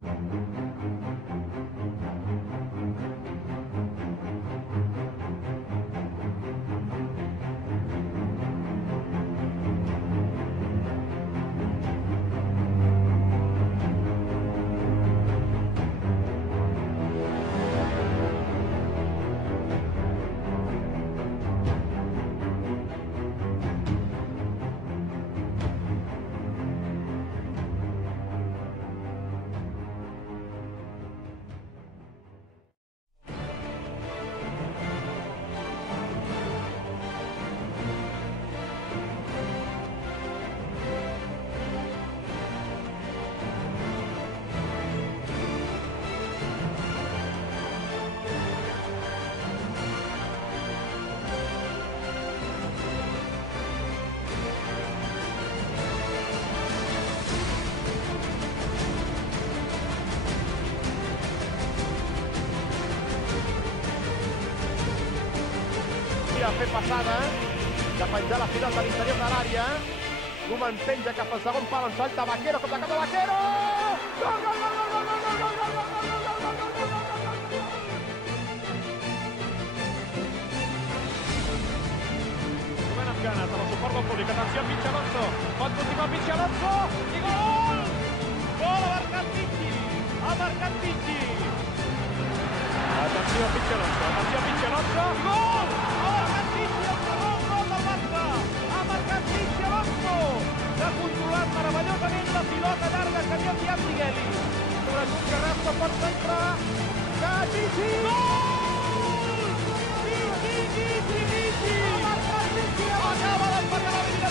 A fer passada, de penjar la final de l'interior de l'àrea. Koeman penja cap al segon pal, en salta Vaquero, cop de cap de Vaquero! Gol, gol, gol, gol, gol, gol, gol, gol, gol, gol, gol, gol, gol, gol, Koeman amb ganes, amb el suport del públic. Atenció, Pichi Alonso. Pot continuar Pichi Alonso. I gol! Gol, ha marcat Pichi. Ha marcat Pichi. Atenció, Pichi Alonso. Atenció, Pichi Alonso. Gol! Ha marcat Pichi, el segon gol del Barça. Ha marcat Pichi Alonso. S'ha controlat meravellosament la pilota llarga que havia enviat Migueli. Durant un Carrasco pot centrar. Pichi! Gol! Pichi! Ha marcat Pichi! Acaba d'empatar la vida.